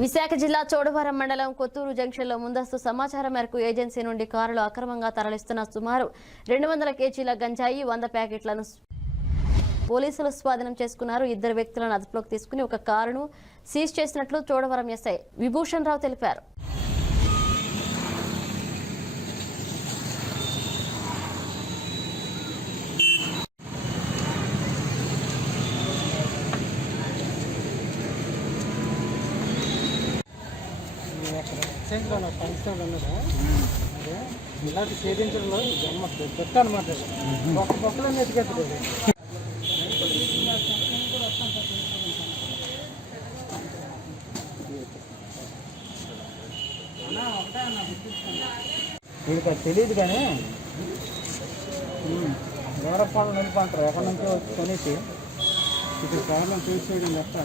విశాఖ జిల్లా చోడవరం మండలం కొత్తూరు జంక్షన్లో ముందస్తు సమాచారం మేరకు ఏజెన్సీ నుండి కారులో అక్రమంగా తరలిస్తున్న సుమారు 200 కేజీల గంజాయి 100 ప్యాకెట్లను పోలీసులు స్వాధీనం చేసుకున్నారు. 2 వ్యక్తులను అదుపులోకి తీసుకుని ఒక కారును సీజ్ చేసినట్లు చోడవరం ఎస్ఐ విభూషణ్ రావు తెలిపారు. పంచడం ఉన్నదా అదే ఇలాంటి ఛేదించడంలో జన్మ పెద్ద అనమాట. ఒక్క పక్కలో ఎత్తుకెత్తలేదు. వీడికి అది తెలియదు కానీ వేరే పనులు నిలిపంటారు. ఎక్కడి నుంచో వచ్చి కొనేసి ఇప్పుడు ప్రాబ్లం తీసేయడం లెక్క.